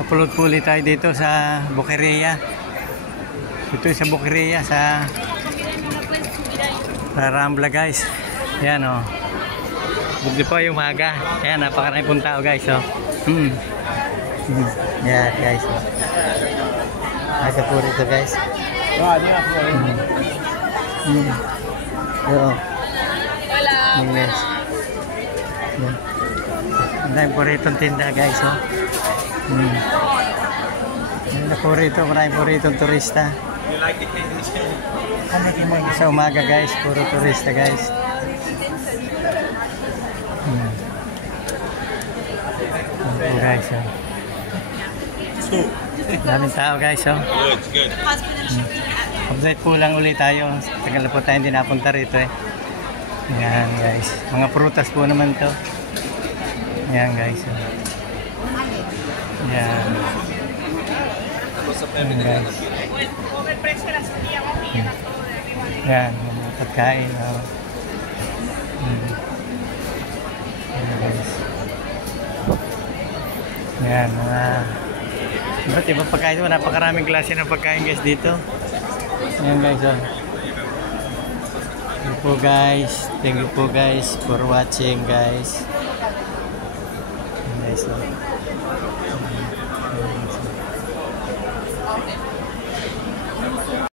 Upload po ulit tayo dito sa Boqueria. Ito sa Boqueria sa Rambla guys. Yan o. Bugli po yung umaga. Yan, napakarami pong tao guys o. Yan guys o. Nasa po rito guys. Yes. Ang dami po rito tinda guys o. Marami po rito turista. Sa umaga guys, puro turista guys. Guys, daming tao guys. Good. Update po lang ulit tayo. Tagal na po tayo hindi napunta rito eh. Yan guys. Mga prutas po naman to. Yan guys. Yan. Yan, mga pagkain. Yan, mga iba't ibang pagkain. Napakaraming klase ng pagkain guys dito. Yan guys. Thank you po guys for watching guys. Yan guys.